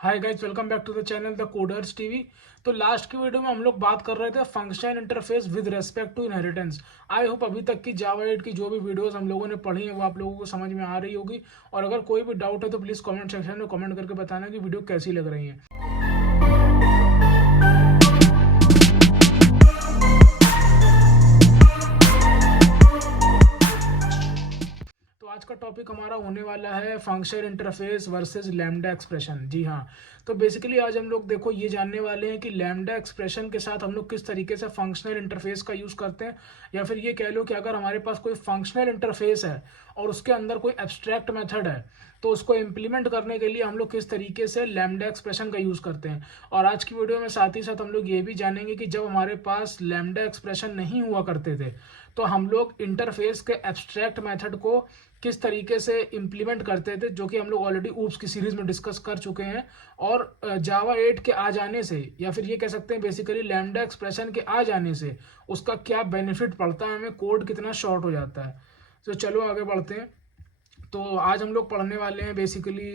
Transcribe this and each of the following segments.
Hi guys, welcome back to the channel the coders TV. तो last की video में हम लोग बात कर रहे थे function interface with respect to inheritance. I hope अभी तक की जावा 8 की जो भी वीडियोस हम लोगों ने पढ़ी हैं वो आप लोगों को समझ में आ रही होगी। और अगर कोई भी डाउट है तो प्लीज़ कमेंट सेक्शन में कमेंट करके बताना कि वीडियो कैसी लग रही है। तो आज का टॉपिक हमारा होने वाला है function interface versus lambda expression. जी हाँ। तो बेसिकली आज हम लोग देखो ये जानने वाले हैं कि लैम्डा एक्सप्रेशन के साथ हम लोग किस तरीके से फंक्शनल इंटरफेस का यूज़ करते हैं, या फिर ये कह लो कि अगर हमारे पास कोई फंक्शनल इंटरफेस है और उसके अंदर कोई एब्स्ट्रैक्ट मेथड है तो उसको इम्प्लीमेंट करने के लिए हम लोग किस तरीके से लैम्डा एक्सप्रेशन का यूज़ करते हैं। और आज की वीडियो में साथ ही साथ हम लोग ये भी जानेंगे कि जब हमारे पास लैम्डा एक्सप्रेशन नहीं हुआ करते थे तो हम लोग इंटरफेस के एब्स्ट्रैक्ट मेथड को किस तरीके से इम्प्लीमेंट करते थे, जो कि हम लोग ऑलरेडी ऊप्स की सीरीज में डिस्कस कर चुके हैं। और जावा 8 के आ जाने से, या फिर ये कह सकते हैं बेसिकली लैम्डा एक्सप्रेशन के आ जाने से उसका क्या बेनिफिट पड़ता है, हमें कोड कितना शॉर्ट हो जाता है। तो चलो आगे बढ़ते हैं। तो आज हम लोग पढ़ने वाले हैं बेसिकली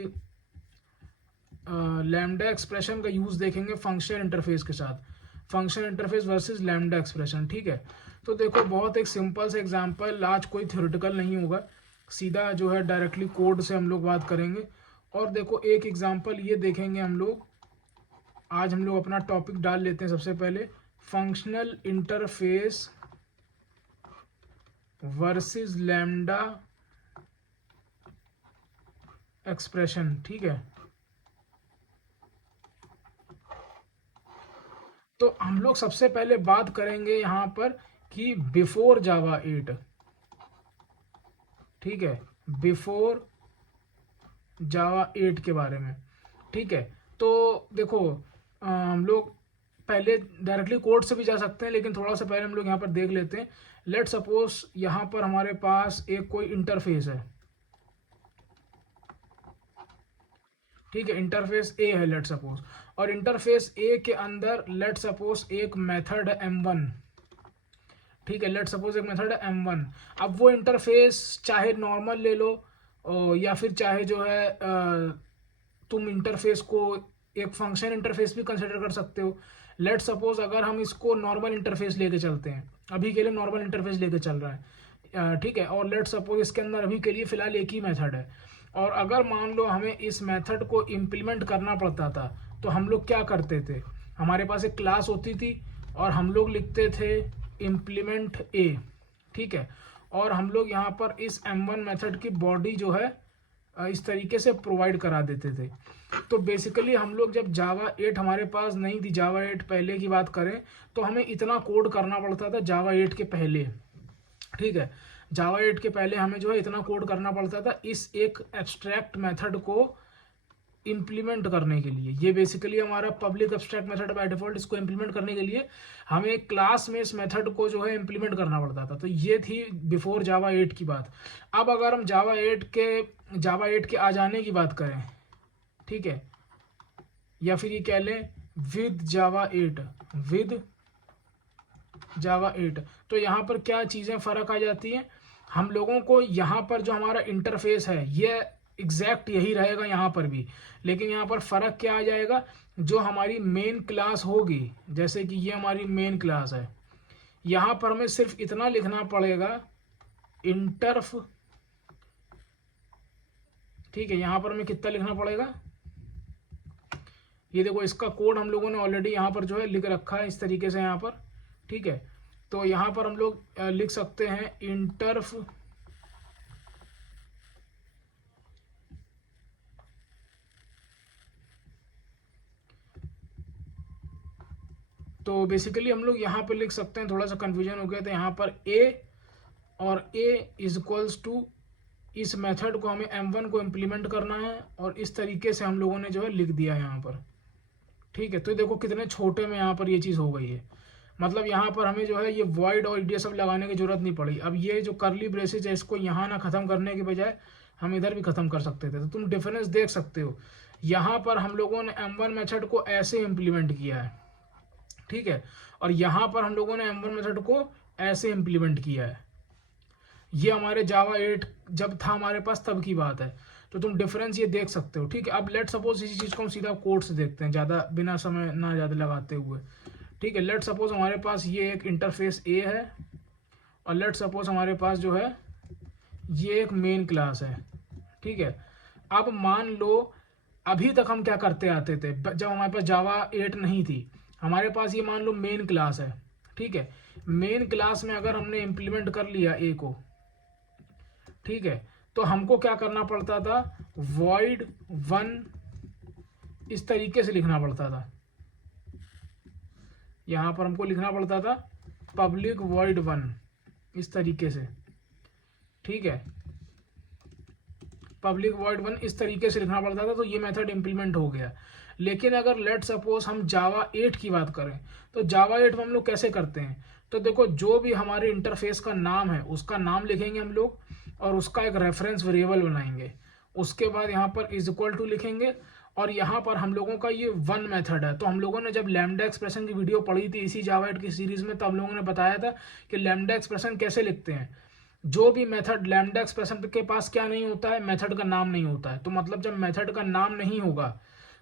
लैम्डा एक्सप्रेशन का यूज़ देखेंगे फंक्शन इंटरफेस के साथ, function interface versus lambda expression. ठीक है। तो देखो बहुत एक सिंपल से एग्जांपल, आज कोई थ्योरेटिकल नहीं होगा, सीधा जो है डायरेक्टली कोड से हम लोग बात करेंगे। और देखो एक एग्जांपल ये देखेंगे हम लोग। आज हम लोग अपना टॉपिक डाल लेते हैं सबसे पहले, functional interface versus lambda expression. ठीक है। तो हम लोग सबसे पहले बात करेंगे यहाँ पर कि बिफोर जावा 8। ठीक है, बिफोर जावा 8 के बारे में। ठीक है। तो देखो हम लोग पहले डायरेक्टली कोड से भी जा सकते हैं, लेकिन थोड़ा सा पहले हम लोग यहाँ पर देख लेते हैं। लेट सपोज यहाँ पर हमारे पास एक कोई इंटरफेस है। ठीक है, इंटरफेस ए है लेट सपोज, और इंटरफेस ए के अंदर लेट सपोज एक मेथड है m1। ठीक है, लेट सपोज एक मेथड है m1। अब वो इंटरफेस चाहे नॉर्मल ले लो या फिर चाहे जो है तुम इंटरफेस को एक फंक्शन इंटरफेस भी कंसिडर कर सकते हो। लेट सपोज अगर हम इसको नॉर्मल इंटरफेस लेके चलते हैं, अभी के लिए नॉर्मल इंटरफेस लेके चल रहा है। ठीक है, और लेट सपोज इसके अंदर अभी के लिए फ़िलहाल एक ही मेथड है। और अगर मान लो हमें इस मेथड को इम्प्लीमेंट करना पड़ता था तो हम लोग क्या करते थे, हमारे पास एक क्लास होती थी और हम लोग लिखते थे इम्प्लीमेंट ए। ठीक है, और हम लोग यहाँ पर इस m1 मेथड की बॉडी जो है इस तरीके से प्रोवाइड करा देते थे। तो बेसिकली हम लोग जब जावा 8 हमारे पास नहीं थी, जावा 8 पहले की बात करें तो हमें इतना कोड करना पड़ता था जावा 8 के पहले। ठीक है, जावा 8 के पहले हमें जो है इतना कोड करना पड़ता था इस एक एब्स्ट्रैक्ट मेथड को इम्प्लीमेंट करने के लिए। ये बेसिकली हमारा public abstract method by default, इसको इम्प्लीमेंट करने के लिए हमें एक क्लास में इस मेथड को जो है इम्प्लीमेंट करना पड़ता था। तो ये थी बिफोर जावा 8 की बात। अब अगर हम जावा 8 के आ जाने की बात करें, ठीक है, या फिर ये कह लें विद जावा 8, विद जावा 8, तो यहाँ पर क्या चीज़ें फ़र्क आ जाती हैं। हम लोगों को यहाँ पर जो हमारा इंटरफेस है ये एग्जैक्ट यही रहेगा यहाँ पर भी, लेकिन यहाँ पर फ़र्क क्या आ जाएगा, जो हमारी मेन क्लास होगी, जैसे कि ये हमारी मेन क्लास है, यहाँ पर हमें सिर्फ इतना लिखना पड़ेगा इंटरफ। ठीक है, यहाँ पर हमें कितना लिखना पड़ेगा, ये देखो इसका कोड हम लोगों ने ऑलरेडी यहाँ पर जो है लिख रखा है इस तरीके से यहाँ पर। ठीक है, तो यहाँ पर हम लोग लिख सकते हैं इंटरफ। तो बेसिकली हम लोग यहाँ पर लिख सकते हैं, थोड़ा सा कन्फ्यूजन हो गया था यहाँ पर ए, और ए इज इक्वल्स टू इस मेथड को हमें m1 को इम्प्लीमेंट करना है, और इस तरीके से हम लोगों ने जो है लिख दिया यहाँ पर। ठीक है, तो देखो कितने छोटे में यहाँ पर ये चीज़ हो गई है। मतलब यहाँ पर हमें जो है ये वॉइड और ये सब लगाने की जरूरत नहीं पड़ी। अब ये जो करली ब्रेसेज है इसको यहाँ ना ख़त्म करने के बजाय हम इधर भी ख़त्म कर सकते थे। तो तुम डिफरेंस देख सकते हो, यहाँ पर हम लोगों ने m1 मेथड को ऐसे इम्प्लीमेंट किया है। ठीक है, और यहाँ पर हम लोगों ने m1 मेथड को ऐसे इम्प्लीमेंट किया है। ये हमारे जावा 8 जब था हमारे पास तब की बात है। तो तुम डिफरेंस ये देख सकते हो। ठीक है, अब लेट सपोज इसी चीज़ को हम सीधा कोड से देखते हैं, ज़्यादा बिना समय ना ज़्यादा लगाते हुए। ठीक है, लेट सपोज हमारे पास ये एक इंटरफेस ए है, और लेट सपोज हमारे पास जो है ये एक मेन क्लास है। ठीक है, अब मान लो अभी तक हम क्या करते आते थे, जब हमारे पास जावा 8 नहीं थी, हमारे पास ये मान लो मेन क्लास है। ठीक है, मेन क्लास में अगर हमने इम्प्लीमेंट कर लिया ए को, ठीक है, तो हमको क्या करना पड़ता था, void 1 इस तरीके से लिखना पड़ता था। यहां पर हमको लिखना पड़ता था पब्लिक void 1 इस तरीके से। ठीक है, पब्लिक void 1 इस तरीके से लिखना पड़ता था, तो ये मेथड इंप्लीमेंट हो गया। लेकिन अगर लेट सपोज हम जावा 8 की बात करें, तो जावा 8 में हम लोग कैसे करते हैं, तो देखो जो भी हमारे इंटरफेस का नाम है उसका नाम लिखेंगे हम लोग, और उसका एक रेफरेंस वेरिएबल बनाएंगे। उसके बाद यहाँ पर इज इक्वल टू लिखेंगे, और यहाँ पर हम लोगों का ये वन मेथड है। तो हम लोगों ने जब लैम्डा एक्सप्रेशन की वीडियो पढ़ी थी इसी जावा 8 की सीरीज में, तो हम लोगों ने बताया था कि लैम्डा एक्सप्रेशन कैसे लिखते हैं। जो भी मेथड लैम्डा एक्सप्रेशन के पास क्या नहीं होता है, मेथड का नाम नहीं होता है। तो मतलब जब मेथड का नाम नहीं होगा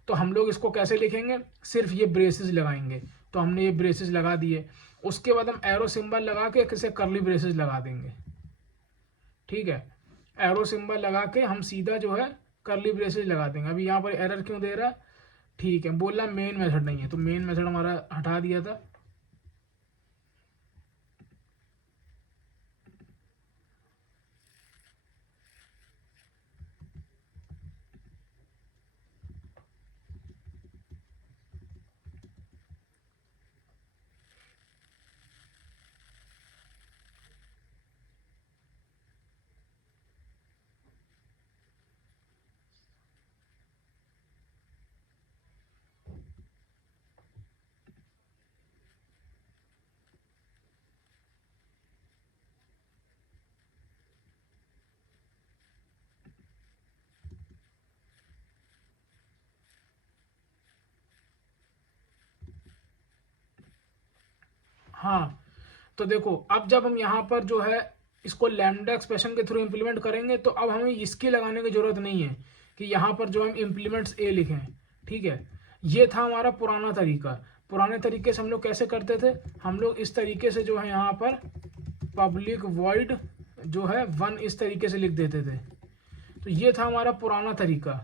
तो हम लोग इसको कैसे लिखेंगे, सिर्फ ये ब्रेसेस लगाएंगे। तो हमने ये ब्रेसेस लगा दिए, उसके बाद हम एरो सिंबल लगा के किसे करली ब्रेसेस लगा देंगे। ठीक है, एरो सिंबल लगा के हम सीधा जो है करली ब्रेसेस लगा देंगे। अभी यहाँ पर एरर क्यों दे रहा है, ठीक है, बोला मेन मेथड नहीं है, तो मेन मेथड हमारा हटा दिया था। हाँ, तो देखो अब जब हम यहाँ पर जो है इसको लैम्डा एक्सप्रेशन के थ्रू इम्प्लीमेंट करेंगे, तो अब हमें इसकी लगाने की जरूरत नहीं है कि यहाँ पर जो हम इम्प्लीमेंट्स ए लिखें। ठीक है, ये था हमारा पुराना तरीका। पुराने तरीके से हम लोग कैसे करते थे, हम लोग इस तरीके से जो है यहाँ पर पब्लिक वॉइड जो है 1 इस तरीके से लिख देते थे। तो ये था हमारा पुराना तरीका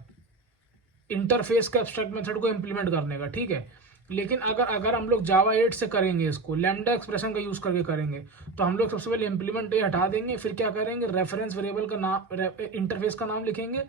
इंटरफेस का एब्स्ट्रैक्ट मेथड को इम्प्लीमेंट करने का। ठीक है, लेकिन अगर हम लोग जावा 8 से करेंगे, इसको लैम्डा एक्सप्रेशन का यूज़ करके करेंगे, तो हम लोग सबसे पहले इम्प्लीमेंट ए हटा देंगे, फिर क्या करेंगे, रेफरेंस वेरिएबल का नाम, इंटरफेस का नाम लिखेंगे,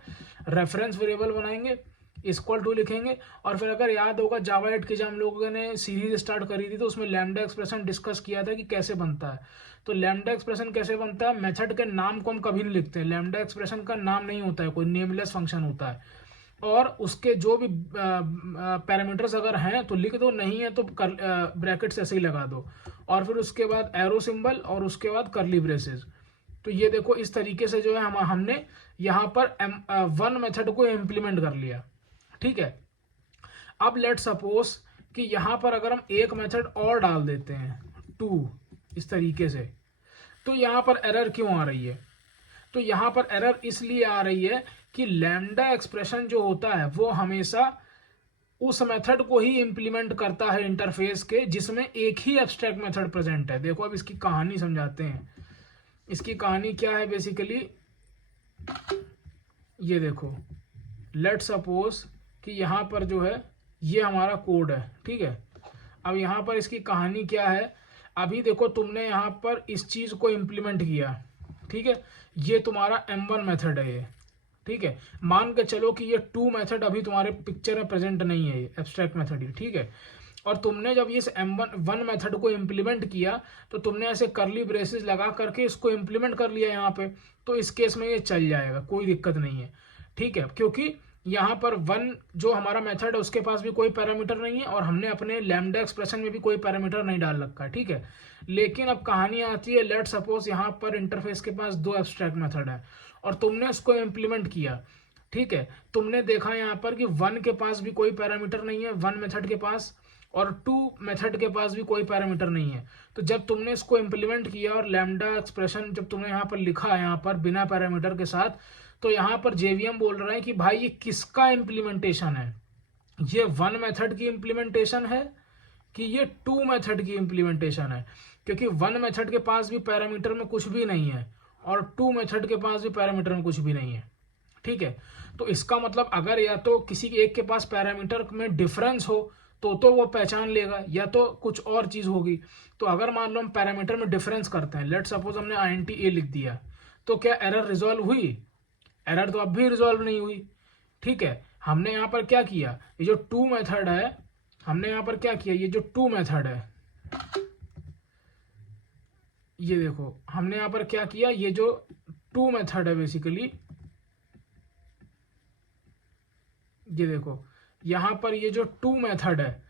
रेफरेंस वेरिएबल बनाएंगे, इक्वल टू लिखेंगे। और फिर अगर याद होगा जावा 8 की जब हम लोगों ने सीरीज स्टार्ट करी थी, तो उसमें लैम्डा एक्सप्रेशन डिस्कस किया था कि कैसे बनता है। तो लैम्डा एक्सप्रेशन कैसे बनता है, मेथड के नाम को हम कभी नहीं लिखते हैं, लैम्डा एक्सप्रेशन का नाम नहीं होता है, कोई नेमलेस फंक्शन होता है, और उसके जो भी पैरामीटर्स अगर हैं तो लिख दो, नहीं है तो ब्रैकेट से ऐसे ही लगा दो, और फिर उसके बाद एरो सिंबल, और उसके बाद करली ब्रेसेस। तो ये देखो इस तरीके से जो है हमने यहाँ पर वन मेथड को इम्प्लीमेंट कर लिया। ठीक है, अब लेट सपोज कि यहाँ पर अगर हम एक मेथड और डाल देते हैं 2 इस तरीके से, तो यहाँ पर एरर क्यों आ रही है, तो यहाँ पर एरर इसलिए आ रही है कि लैम्डा एक्सप्रेशन जो होता है वो हमेशा उस मेथड को ही इंप्लीमेंट करता है इंटरफेस के जिसमें एक ही एब्स्ट्रैक्ट मेथड प्रेजेंट है। देखो अब इसकी कहानी समझाते हैं। इसकी कहानी क्या है बेसिकली, ये देखो लेट सपोज कि यहाँ पर जो है ये हमारा कोड है। ठीक है, अब यहाँ पर इसकी कहानी क्या है, अभी देखो तुमने यहाँ पर इस चीज़ को इम्प्लीमेंट किया। ठीक है, ये तुम्हारा M1 मेथड है ये। ठीक है, मान के चलो कि ये 2 मेथड अभी तुम्हारे पिक्चर में प्रेजेंट नहीं है, ये एब्स्ट्रैक्ट मेथड ही। ठीक है, और तुमने जब इस M1 मेथड को इम्प्लीमेंट किया, तो तुमने ऐसे करली ब्रेसेस लगा करके इसको इम्प्लीमेंट कर लिया यहाँ पे, तो इस केस में ये चल जाएगा, कोई दिक्कत नहीं है। ठीक है, क्योंकि यहाँ पर 1 जो हमारा मेथड है उसके पास भी कोई पैरामीटर नहीं है, और हमने अपने लैम्डा एक्सप्रेशन में भी कोई पैरामीटर नहीं डाल रखा है। ठीक है, लेकिन अब कहानी आती है, लेट सपोज यहाँ पर इंटरफेस के पास 2 एब्स्ट्रैक्ट मेथड है और तुमने उसको इम्प्लीमेंट किया। ठीक है, तुमने देखा यहाँ पर कि 1 के पास भी कोई पैरामीटर नहीं है, 1 मेथड के पास, और 2 मेथड के पास भी कोई पैरामीटर नहीं है। तो जब तुमने इसको इम्प्लीमेंट किया और लैम्डा एक्सप्रेशन जब तुमने यहाँ पर लिखा, यहाँ पर बिना पैरामीटर के साथ, तो यहाँ पर जेवीएम बोल रहा है कि भाई ये किसका इम्प्लीमेंटेशन है, ये वन मेथड की इम्प्लीमेंटेशन है कि ये टू मेथड की इम्प्लीमेंटेशन है, क्योंकि वन मेथड के पास भी पैरामीटर में कुछ भी नहीं है और टू मेथड के पास भी पैरामीटर में कुछ भी नहीं है। ठीक है, तो इसका मतलब अगर या तो किसी एक के पास पैरामीटर में डिफरेंस हो तो वो पहचान लेगा, या तो कुछ और चीज होगी। तो अगर मान लो हम पैरामीटर में डिफरेंस करते हैं, लेट सपोज हमने INT A लिख दिया, तो क्या एरर रिजॉल्व हुई? एरर तो अब भी रिजॉल्व नहीं हुई। ठीक है, हमने यहाँ पर क्या किया, ये जो टू मेथड है, हमने यहाँ पर क्या किया, ये जो टू मेथड है, ये देखो हमने यहाँ पर क्या किया, ये जो टू मेथड है बेसिकली, ये देखो यहाँ पर ये जो टू मेथड है,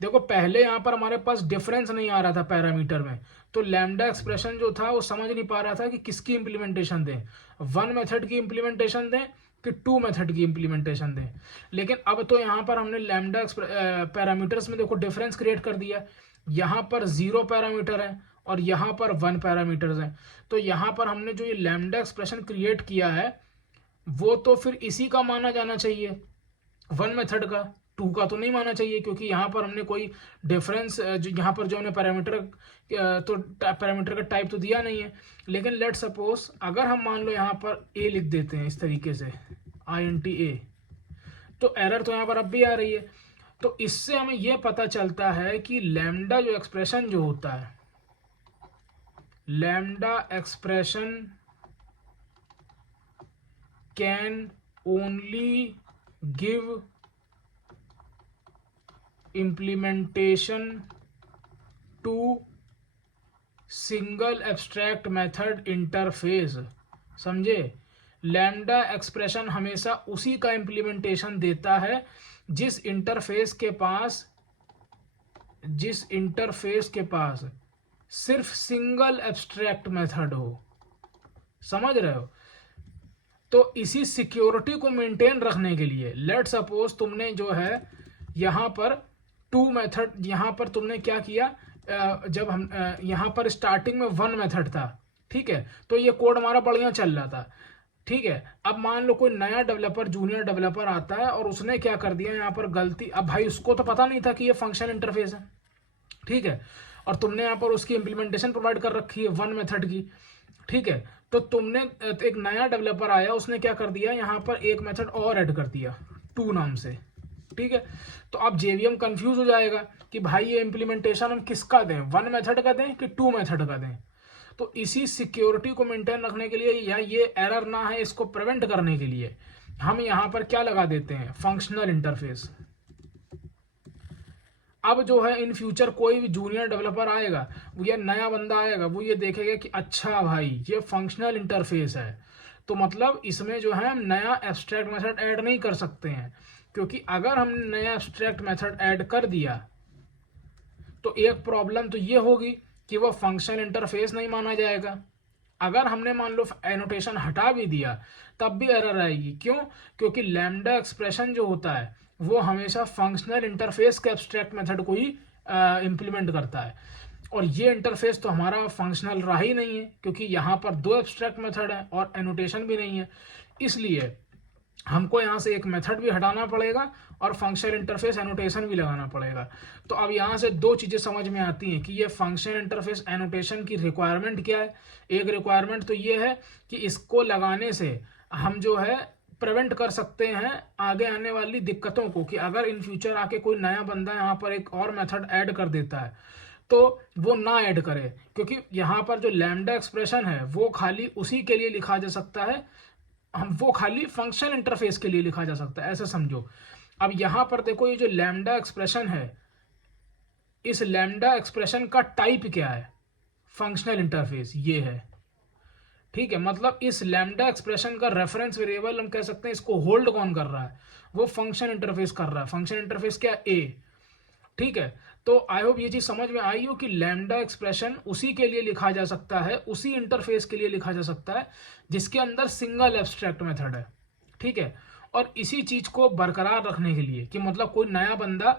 देखो पहले यहाँ पर हमारे पास डिफरेंस नहीं आ रहा था पैरामीटर में, तो लैम्डा एक्सप्रेशन जो था वो समझ नहीं पा रहा था कि किसकी इंप्लीमेंटेशन दें, वन मेथड की इंप्लीमेंटेशन दें कि टू मेथड की इंप्लीमेंटेशन दें। लेकिन अब तो यहाँ पर हमने लैम्डा पैरामीटर्स में देखो डिफरेंस क्रिएट कर दिया, यहाँ पर 0 पैरामीटर है और यहाँ पर 1 पैरामीटर्स हैं। तो यहाँ पर हमने जो ये लैम्डा एक्सप्रेशन क्रिएट किया है वो तो फिर इसी का माना जाना चाहिए, वन मेथड का, टू का तो नहीं माना चाहिए, क्योंकि यहाँ पर हमने कोई डिफरेंस जो यहाँ पर जो हमने पैरामीटर तो पैरामीटर का टाइप तो दिया नहीं है। लेकिन लेट सपोज अगर हम मान लो यहाँ पर ए लिख देते हैं इस तरीके से INT A, तो एरर तो यहाँ पर अब भी आ रही है। तो इससे हमें यह पता चलता है कि लैम्डा जो एक्सप्रेशन जो होता है, lambda expression can only give implementation to single abstract method interface. समझे, लैम्डा एक्सप्रेशन हमेशा उसी का इंप्लीमेंटेशन देता है जिस इंटरफेस के पास सिर्फ सिंगल एब्स्ट्रैक्ट मेथड हो। समझ रहे हो? तो इसी सिक्योरिटी को मेंटेन रखने के लिए लेट सपोज तुमने जो है यहाँ पर टू मेथड, यहाँ पर तुमने क्या किया, जब हम यहाँ पर स्टार्टिंग में वन मेथड था, ठीक है, तो ये कोड हमारा बढ़िया चल रहा था। ठीक है, अब मान लो कोई नया डेवलपर, जूनियर डेवलपर आता है और उसने क्या कर दिया यहाँ पर गलती, अब भाई उसको तो पता नहीं था कि ये फंक्शन इंटरफेस है, ठीक है, और तुमने यहाँ पर उसकी इंप्लीमेंटेशन प्रोवाइड कर रखी है वन मेथड की। ठीक है, तो तुमने एक नया डेवलपर आया, उसने क्या कर दिया, यहाँ पर एक मेथड और ऐड कर दिया टू नाम से। ठीक है, तो अब जेवीएम कंफ्यूज हो जाएगा कि भाई ये इंप्लीमेंटेशन हम किसका दें, वन मेथड का दें कि टू मेथड का दें। तो इसी सिक्योरिटी को मेंटेन रखने के लिए या ये एरर ना है इसको प्रिवेंट करने के लिए हम यहाँ पर क्या लगा देते हैं, फंक्शनल इंटरफेस। अब जो है इन फ्यूचर कोई भी जूनियर डेवलपर आएगा, वो या नया बंदा आएगा, वो ये देखेगा कि अच्छा भाई ये फंक्शनल इंटरफेस है, तो मतलब इसमें जो है हम नया एब्स्ट्रैक्ट मेथड ऐड नहीं कर सकते हैं, क्योंकि अगर हमने नया एब्स्ट्रैक्ट मेथड ऐड कर दिया तो एक प्रॉब्लम तो ये होगी कि वो फंक्शनल इंटरफेस नहीं माना जाएगा। अगर हमने मान लो एनोटेशन हटा भी दिया तब भी एरर आएगी। क्यों? क्योंकि लैम्डा एक्सप्रेशन जो होता है वो हमेशा फंक्शनल इंटरफेस के एब्स्ट्रैक्ट मेथड को ही इम्प्लीमेंट करता है, और ये इंटरफेस तो हमारा फंक्शनल रहा ही नहीं है, क्योंकि यहाँ पर दो एब्स्ट्रैक्ट मेथड है और एनोटेशन भी नहीं है। इसलिए हमको यहाँ से एक मेथड भी हटाना पड़ेगा और फंक्शनल इंटरफेस एनोटेशन भी लगाना पड़ेगा। तो अब यहाँ से दो चीज़ें समझ में आती हैं कि ये फंक्शनल इंटरफेस एनोटेशन की रिक्वायरमेंट क्या है। एक रिक्वायरमेंट तो ये है कि इसको लगाने से हम जो है प्रिवेंट कर सकते हैं आगे आने वाली दिक्कतों को, कि अगर इन फ्यूचर आके कोई नया बंदा यहाँ पर एक और मेथड ऐड कर देता है तो वो ना ऐड करे, क्योंकि यहाँ पर जो लैम्डा एक्सप्रेशन है वो खाली उसी के लिए लिखा जा सकता है, वो खाली फंक्शनल इंटरफेस के लिए लिखा जा सकता है, ऐसा समझो। अब यहाँ पर देखो ये जो लैम्डा एक्सप्रेशन है, इस लैम्डा एक्सप्रेशन का टाइप क्या है, फंक्शनल इंटरफेस ये है। ठीक है, मतलब इस लैम्डा एक्सप्रेशन का रेफरेंस वेरिएबल हम कह सकते हैं, इसको होल्ड कौन कर रहा है, वो फंक्शन इंटरफेस कर रहा है। फंक्शन इंटरफेस क्या, ए। ठीक है, तो आई होप ये चीज समझ में आई हो कि लैम्डा एक्सप्रेशन उसी के लिए लिखा जा सकता है, उसी इंटरफेस के लिए लिखा जा सकता है जिसके अंदर सिंगल एब्स्ट्रैक्ट मेथड है। ठीक है, और इसी चीज को बरकरार रखने के लिए कि मतलब कोई नया बंदा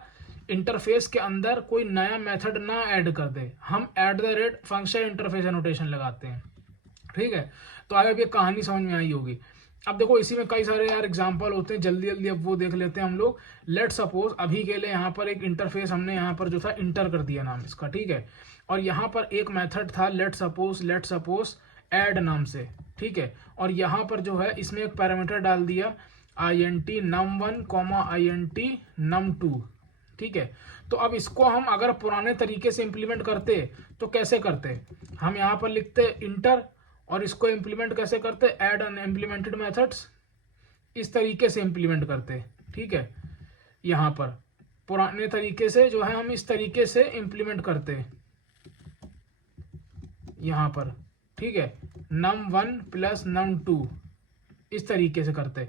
इंटरफेस के अंदर कोई नया मेथड ना ऐड कर दे, हम @ फंक्शन इंटरफेस एनोटेशन लगाते हैं। ठीक है, तो आई होप ये कहानी समझ में आई होगी। अब देखो इसी में कई सारे यार एग्जांपल होते हैं, जल्दी जल्दी अब वो देख लेते हैं हम लोग। लेट सपोज अभी के लिए यहाँ पर एक इंटरफेस हमने यहाँ पर जो था इंटर कर दिया नाम इसका, ठीक है। और यहाँ पर एक मेथड था लेट सपोज ऐड नाम से, ठीक है। और यहाँ पर जो है इसमें एक पैरामीटर डाल दिया int num1 comma int num2, ठीक है। तो अब इसको हम अगर पुराने तरीके से इंप्लीमेंट करते तो कैसे करते, हम यहाँ पर लिखते इंटर और इसको इंप्लीमेंट कैसे करते, ऐड अनइम्प्लीमेंटेड मेथड्स, इस तरीके से इंप्लीमेंट करते, ठीक है। यहाँ पर पुराने तरीके से जो है हम इस तरीके से इंप्लीमेंट करते यहाँ पर, ठीक है। num1 प्लस num2 इस तरीके से करते,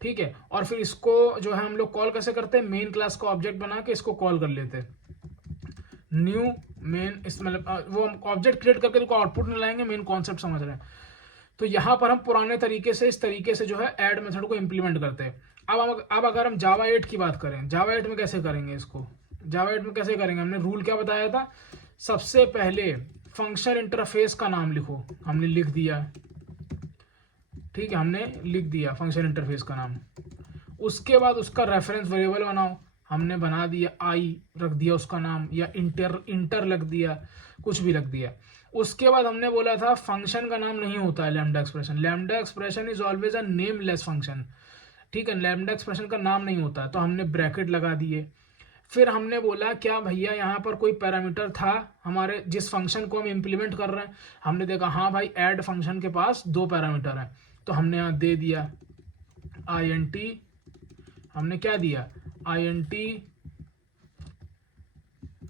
ठीक है। और फिर इसको जो है हम लोग कॉल कैसे करते हैं, मेन क्लास का ऑब्जेक्ट बना के इसको कॉल कर लेते, न्यू मेन, इस मतलब वो हम ऑब्जेक्ट क्रिएट करके तो आउटपुट में लाएंगे, मेन कॉन्सेप्ट समझ रहे हैं। तो यहाँ पर हम पुराने तरीके से इस तरीके से जो है ऐड मेथड को इंप्लीमेंट करते हैं। अब अगर हम जावा 8 की बात करें, जावा 8 में कैसे करेंगे इसको, जावा 8 में कैसे करेंगे, हमने रूल क्या बताया था, सबसे पहले फंक्शन इंटरफेस का नाम लिखो, हमने लिख दिया, ठीक है, हमने लिख दिया फंक्शन इंटरफेस का नाम। उसके बाद उसका रेफरेंस वेरिएबल बनाओ, हमने बना दिया, आई रख दिया उसका नाम, या इंटर रख दिया, कुछ भी रख दिया। उसके बाद हमने बोला था फंक्शन का नाम नहीं होता है lambda expression, lambda expression is always a nameless function, ठीक है। लैम्डा एक्सप्रेशन का नाम नहीं होता, तो हमने ब्रैकेट लगा दिए। फिर हमने बोला क्या भैया यहाँ पर कोई पैरामीटर था हमारे जिस फंक्शन को हम इम्प्लीमेंट कर रहे हैं, हमने देखा हाँ भाई ऐड फंक्शन के पास 2 पैरामीटर हैं, तो हमने यहाँ दे दिया int, हमने क्या दिया int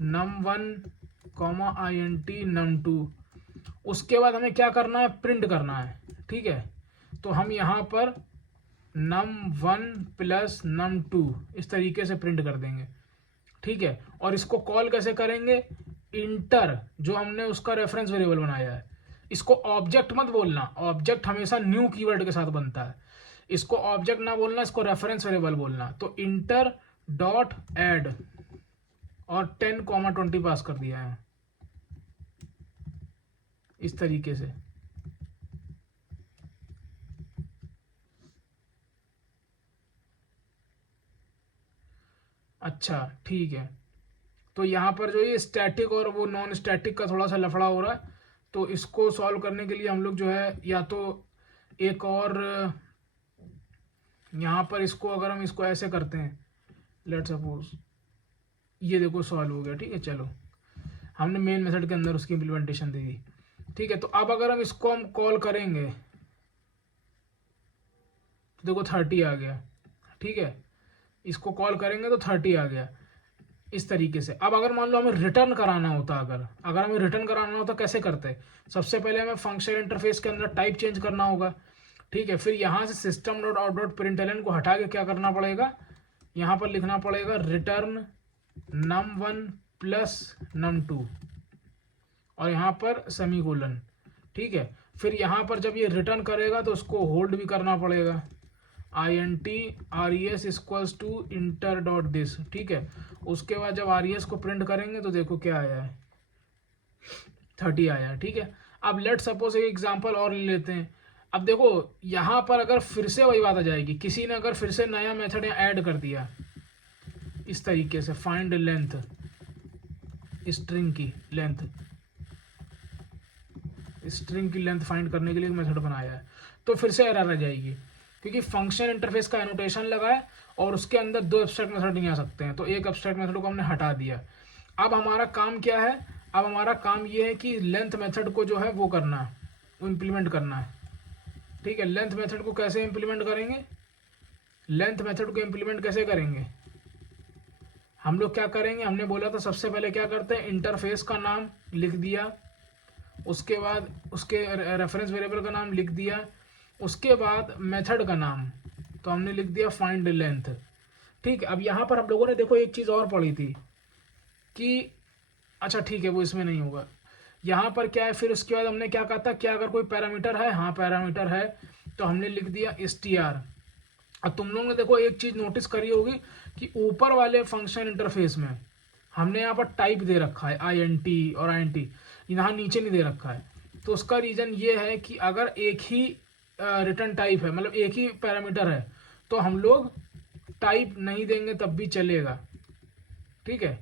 num1 comma int num2। उसके बाद हमें क्या करना है, प्रिंट करना है, ठीक है। तो हम यहाँ पर num1 प्लस num2 इस तरीके से प्रिंट कर देंगे, ठीक है। और इसको कॉल कैसे करेंगे, इंटर जो हमने उसका रेफरेंस वेरिएबल बनाया है, इसको ऑब्जेक्ट मत बोलना, ऑब्जेक्ट हमेशा न्यू कीवर्ड के साथ बनता है, इसको ऑब्जेक्ट ना बोलना, इसको रेफरेंस वेरिएबल बोलना। तो इंटर डॉट ऐड और 10,20 पास कर दिया है इस तरीके से। अच्छा ठीक है, तो यहाँ पर जो ये स्टैटिक और वो नॉन स्टैटिक का थोड़ा सा लफड़ा हो रहा है, तो इसको सॉल्व करने के लिए हम लोग जो है या तो एक और यहाँ पर इसको अगर हम इसको ऐसे करते हैं, लेट सपोज ये देखो सॉल्व हो गया, ठीक है। चलो हमने मेन मेथड के अंदर उसकी इम्प्लीमेंटेशन दे दी, ठीक है। तो अब अगर हम इसको हम कॉल करेंगे तो देखो 30 आ गया, ठीक है। इसको कॉल करेंगे तो 30 आ गया इस तरीके से। अब अगर मान लो हमें रिटर्न कराना होता, अगर हमें रिटर्न कराना होता कैसे करते, सबसे पहले हमें फंक्शन इंटरफेस के अंदर टाइप चेंज करना होगा, ठीक है। फिर यहाँ से system dot out dot println को हटा के क्या करना पड़ेगा, यहाँ पर लिखना पड़ेगा रिटर्न num1 प्लस num2 और यहाँ पर सेमीकोलन, ठीक है। फिर यहाँ पर जब ये रिटर्न करेगा तो उसको होल्ड भी करना पड़ेगा, int res equals to inter dot this, ठीक है। उसके बाद जब res को प्रिंट करेंगे तो देखो क्या आया है, 30 आया है, ठीक है। अब लेट सपोज एक एग्जांपल और ले लेते हैं। अब देखो यहाँ पर अगर फिर से वही बात आ जाएगी, किसी ने अगर फिर से नया मेथड ऐड कर दिया इस तरीके से, फाइंड लेंथ, स्ट्रिंग की लेंथ फाइंड करने के लिए मेथड बनाया है, तो फिर से एरर आ जाएगी, क्योंकि फंक्शन इंटरफेस का एनोटेशन लगा है और उसके अंदर 2 एब्स्ट्रैक्ट मेथड नहीं आ सकते हैं, तो एक एब्स्ट्रैक्ट मेथड को हमने हटा दिया। अब हमारा काम क्या है, अब हमारा काम ये है कि लेंथ मेथड को जो है वो करना है, वो इम्प्लीमेंट करना है, ठीक है। लेंथ मेथड को कैसे इम्प्लीमेंट करेंगे, लेंथ मेथड को इम्प्लीमेंट कैसे करेंगे, हम लोग क्या करेंगे, हमने बोला था सबसे पहले क्या करते हैं, इंटरफेस का नाम लिख दिया, उसके बाद उसके रेफरेंस वेरिएबल का नाम लिख दिया, उसके बाद मेथड का नाम तो हमने लिख दिया फाइंड लेंथ, ठीक है। अब यहाँ पर हम लोगों ने देखो एक चीज़ और पढ़ी थी कि अच्छा ठीक है वो इसमें नहीं होगा, यहाँ पर क्या है, फिर उसके बाद हमने क्या कहा था, क्या अगर कोई पैरामीटर है, हाँ पैरामीटर है, तो हमने लिख दिया str। अब तुम लोगों ने देखो एक चीज़ नोटिस करी होगी कि ऊपर वाले फंक्शन इंटरफेस में हमने यहाँ पर टाइप दे रखा है int और int, यहाँ नीचे नहीं दे रखा है। तो उसका रीज़न ये है कि अगर एक ही रिटर्न टाइप है, मतलब एक ही पैरामीटर है, तो हम लोग टाइप नहीं देंगे तब भी चलेगा। ठीक है,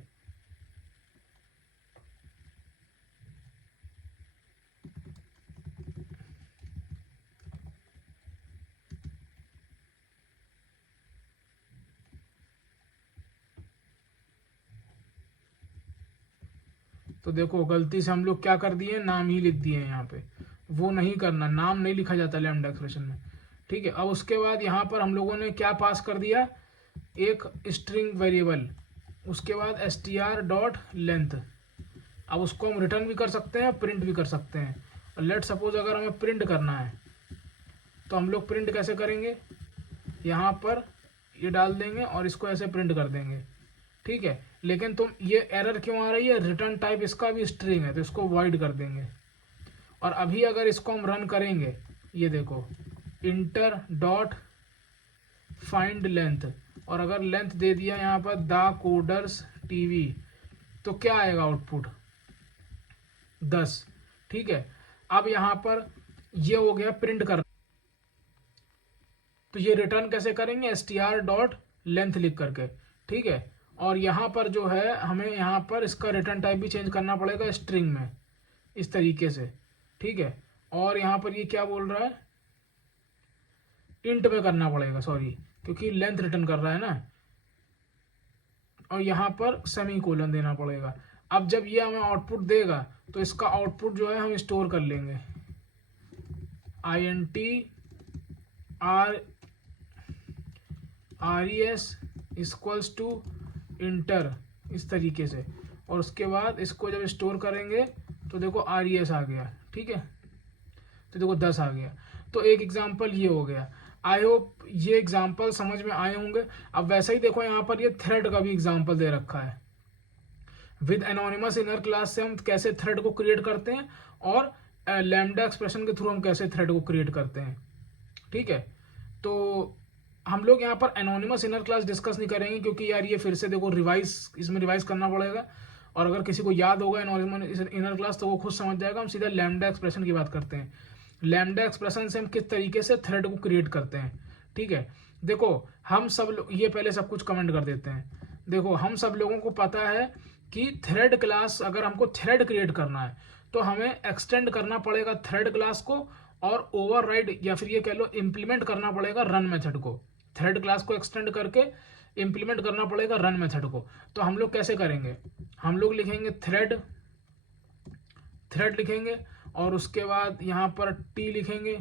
तो देखो गलती से हम लोग क्या कर दिए, नाम ही लिख दिए यहाँ पे। वो नहीं करना, नाम नहीं लिखा जाता लैम्डा एक्सप्रेशन में। ठीक है, अब उसके बाद यहाँ पर हम लोगों ने क्या पास कर दिया, एक स्ट्रिंग वेरिएबल, उसके बाद str.length। अब उसको हम रिटर्न भी कर सकते हैं, प्रिंट भी कर सकते हैं। और लेट सपोज अगर हमें प्रिंट करना है तो हम लोग प्रिंट कैसे करेंगे, यहाँ पर ये डाल देंगे और इसको ऐसे प्रिंट कर देंगे। ठीक है, लेकिन तुम ये एरर क्यों आ रही है, रिटर्न टाइप इसका भी स्ट्रिंग है, तो इसको वॉइड कर देंगे। और अभी अगर इसको हम रन करेंगे, ये देखो इंटर डॉट फाइंड लेंथ, और अगर लेंथ दे दिया यहाँ पर द कोडर्स टीवी, तो क्या आएगा आउटपुट, 10। ठीक है, अब यहाँ पर ये हो गया प्रिंट कर, तो ये रिटर्न कैसे करेंगे, str.length लिख करके। ठीक है, और यहाँ पर जो है हमें यहाँ पर इसका रिटर्न टाइप भी चेंज करना पड़ेगा स्ट्रिंग में, इस तरीके से। ठीक है, और यहाँ पर ये क्या बोल रहा है, इंट में करना पड़ेगा, सॉरी, क्योंकि लेंथ रिटर्न कर रहा है ना, और यहाँ पर सेमी कोलन देना पड़ेगा। अब जब ये हमें आउटपुट देगा तो इसका आउटपुट जो है हम स्टोर कर लेंगे, int res equals to inter, इस तरीके से। और उसके बाद इसको जब स्टोर करेंगे तो देखो res आ गया। ठीक है, तो देखो 10 आ गया। तो एक एग्जांपल ये हो गया। आई होप ये एग्जांपल समझ में आए होंगे। अब वैसे ही देखो यहाँ पर ये थ्रेड का भी एग्जांपल दे रखा है। विद एनोनिमस इनर क्लास से हम कैसे थ्रेड को क्रिएट करते हैं, और लैम्डा एक्सप्रेशन के थ्रू हम कैसे थ्रेड को क्रिएट करते हैं। ठीक है, तो हम लोग यहाँ पर एनोनिमस इनर क्लास डिस्कस नहीं करेंगे, क्योंकि यार ये फिर से देखो इसमें रिवाइज करना पड़ेगा, और अगर किसी को याद होगा एनोनिमस इनर क्लास तो वो खुद समझ जाएगा। हम सीधा लैम्डा एक्सप्रेशन की बात करते हैं। लैम्डा एक्सप्रेशन से हम किस तरीके से थ्रेड को क्रिएट करते हैं। ठीक है, देखो हम सब लोग, ये पहले सब कुछ कमेंट कर देते हैं। देखो हम सब लोगों को पता है कि थ्रेड क्लास, अगर हमको थ्रेड क्रिएट करना है तो हमें एक्सटेंड करना पड़ेगा थ्रेड क्लास को, और ओवरराइड या फिर ये कह लो इम्प्लीमेंट करना पड़ेगा रन मेथड को। थ्रेड क्लास को एक्सटेंड करके इम्प्लीमेंट करना पड़ेगा रन मेथड को। तो हम लोग कैसे करेंगे, हम लोग लिखेंगे थ्रेड लिखेंगे, और उसके बाद यहाँ पर टी लिखेंगे,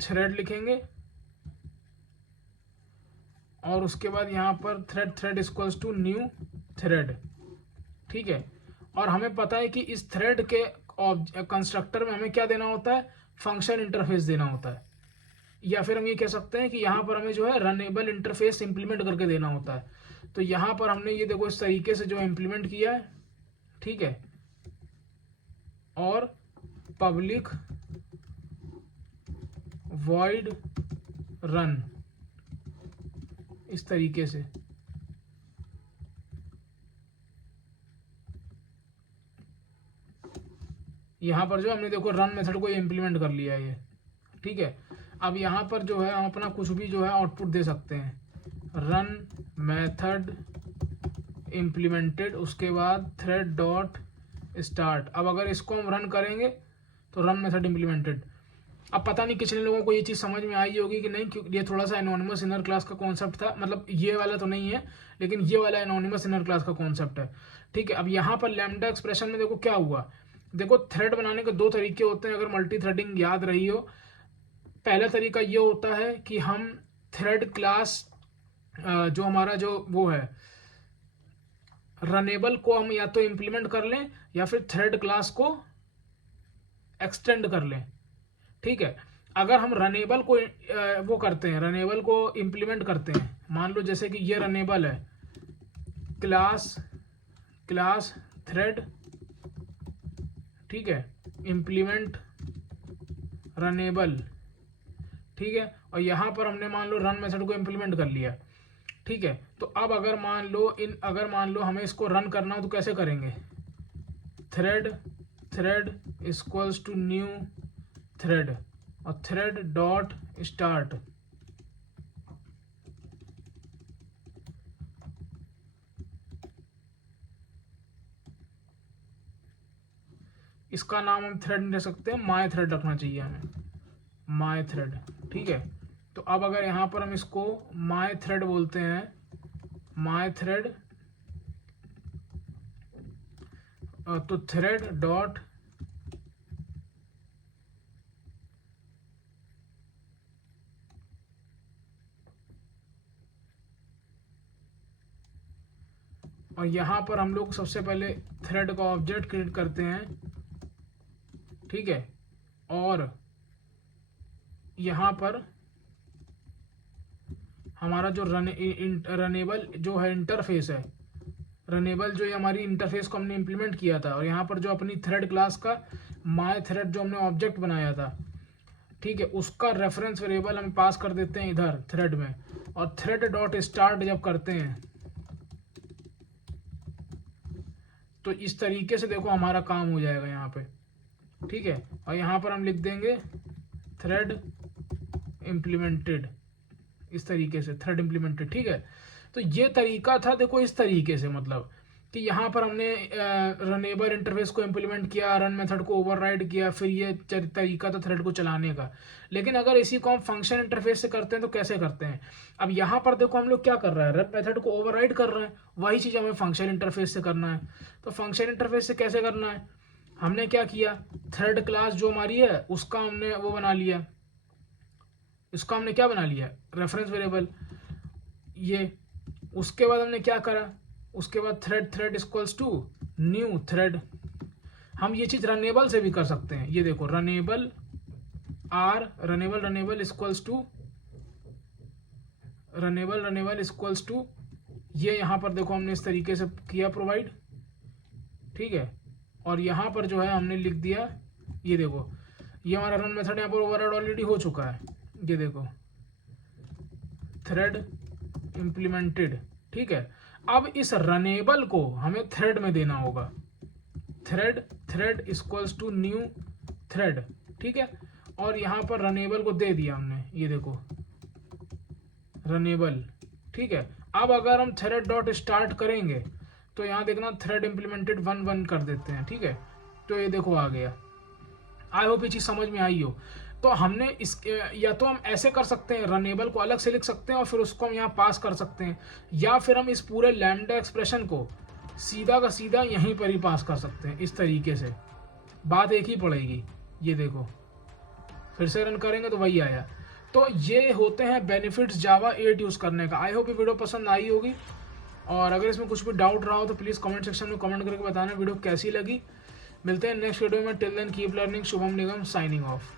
थ्रेड लिखेंगे, और उसके बाद यहाँ पर thread equals to new thread. ठीक है, और हमें पता है कि इस थ्रेड के कंस्ट्रक्टर में हमें क्या देना होता है, फंक्शन इंटरफेस देना होता है, या फिर हम ये कह सकते हैं कि यहाँ पर हमें जो है रनेबल इंटरफेस इंप्लीमेंट करके देना होता है। तो यहाँ पर हमने ये देखो इस तरीके से जो इंप्लीमेंट किया है। ठीक है, और पब्लिक वॉइड रन, इस तरीके से। यहाँ पर जो हमने देखो रन मेथड को इम्प्लीमेंट कर लिया है ये। ठीक है, अब यहाँ पर जो है हम अपना कुछ भी जो है आउटपुट दे सकते हैं, रन मेथड इम्प्लीमेंटेड, उसके बाद थ्रेड डॉट स्टार्ट। अब अगर इसको हम रन करेंगे तो रन मेथड इम्प्लीमेंटेड। अब पता नहीं कितने लोगों को ये चीज़ समझ में आई होगी कि नहीं, क्योंकि ये थोड़ा सा एनोनिमस इनर क्लास का कॉन्सेप्ट था, मतलब ये वाला तो नहीं है, लेकिन ये वाला एनोनिमस इनर क्लास का कॉन्सेप्ट है। ठीक है, अब यहाँ पर लैम्डा एक्सप्रेशन में देखो क्या हुआ। देखो थ्रेड बनाने के दो तरीके होते हैं, अगर मल्टी थ्रेडिंग याद रही हो। पहला तरीका ये होता है कि हम थ्रेड क्लास जो हमारा जो वो है रनेबल को हम या तो इम्प्लीमेंट कर लें या फिर थ्रेड क्लास को एक्सटेंड कर लें। ठीक है, अगर हम रनेबल को वो करते हैं, रनेबल को इम्प्लीमेंट करते हैं, मान लो जैसे कि ये रनेबल है, क्लास थ्रेड, ठीक है, इम्प्लीमेंट रनेबल। ठीक है, और यहाँ पर हमने मान लो रन मेथड को इम्प्लीमेंट कर लिया। ठीक है, तो अब अगर मान लो हमें इसको रन करना हो तो कैसे करेंगे, thread equals to new thread और थ्रेड डॉट स्टार्ट। इसका नाम हम थ्रेड नहीं रख सकते, माय थ्रेड रखना चाहिए हमें, माय थ्रेड। ठीक है, तो अब अगर यहाँ पर हम इसको माय थ्रेड बोलते हैं, माय थ्रेड, तो थ्रेड डॉट और यहाँ पर हम लोग सबसे पहले थ्रेड का ऑब्जेक्ट क्रिएट करते हैं। ठीक है, और यहाँ पर हमारा जो रनेबल जो है इंटरफेस है, रनेबल जो ये हमारी इंटरफेस को हमने इंप्लीमेंट किया था, और यहाँ पर जो अपनी थ्रेड क्लास का माय थ्रेड जो हमने ऑब्जेक्ट बनाया था, ठीक है, उसका रेफरेंस वेरिएबल हम पास कर देते हैं इधर थ्रेड में, और थ्रेड डॉट स्टार्ट जब करते हैं तो इस तरीके से देखो हमारा काम हो जाएगा यहाँ पे। ठीक है, और यहाँ पर हम लिख देंगे थ्रेड इम्प्लीमेंटेड, इस तरीके से थ्रेड इम्प्लीमेंटेड। ठीक है, तो ये तरीका था देखो इस तरीके से, मतलब कि यहाँ पर हमने रनेबल इंटरफेस को इम्प्लीमेंट किया, रन मेथड को ओवरराइड किया, फिर ये तरीका था थ्रेड को चलाने का। लेकिन अगर इसी को हम फंक्शन इंटरफेस से करते हैं तो कैसे करते हैं, अब यहाँ पर देखो हम लोग क्या कर रहे हैं, रन मेथड को ओवरराइड कर रहे हैं, वही चीज़ हमें फंक्शन इंटरफेस से करना है। तो फंक्शन इंटरफेस से कैसे करना है, हमने क्या किया, थ्रेड क्लास जो हमारी है उसका हमने वो बना लिया, इसका हमने क्या बना लिया, रेफरेंस वेरिएबल ये। उसके बाद हमने क्या करा, उसके बाद thread equals to new thread. हम ये चीज रनेबल से भी कर सकते हैं, ये देखो runnable runnable equals to runnable equals to ये, यहाँ पर देखो हमने इस तरीके से किया प्रोवाइड। ठीक है, और यहाँ पर जो है हमने लिख दिया, ये देखो ये हमारा रन मेथड यहाँ पर ओवरराइड ऑलरेडी हो चुका है, ये देखो थ्रेड इम्प्लीमेंटेड। ठीक है, अब इस रनेबल को हमें थ्रेड में देना होगा, thread equals to new thread. ठीक है, और यहाँ पर रनेबल को दे दिया हमने, ये देखो रनेबल। ठीक है, अब अगर हम थ्रेड डॉट स्टार्ट करेंगे तो यहाँ देखना थ्रेड इम्प्लीमेंटेड 1 कर देते हैं। ठीक है, तो ये देखो आ गया। आई होप ये चीज़ समझ में आई हो। तो हमने इस या तो हम ऐसे कर सकते हैं, रनेबल को अलग से लिख सकते हैं और फिर उसको हम यहाँ पास कर सकते हैं, या फिर हम इस पूरे लैम्डा एक्सप्रेशन को सीधा का सीधा यहीं पर ही पास कर सकते हैं। इस तरीके से बात एक ही पड़ेगी। ये देखो फिर से रन करेंगे तो वही आया। तो ये होते हैं बेनिफिट्स जावा 8 यूज़ करने का। आई होप ये वीडियो पसंद आई होगी, और अगर इसमें कुछ भी डाउट रहा हो तो प्लीज़ कमेंट सेक्शन में कमेंट करके बताना वीडियो कैसी लगी। मिलते हैं नेक्स्ट वीडियो में। Till then keep learning. Shubham Nigam signing of.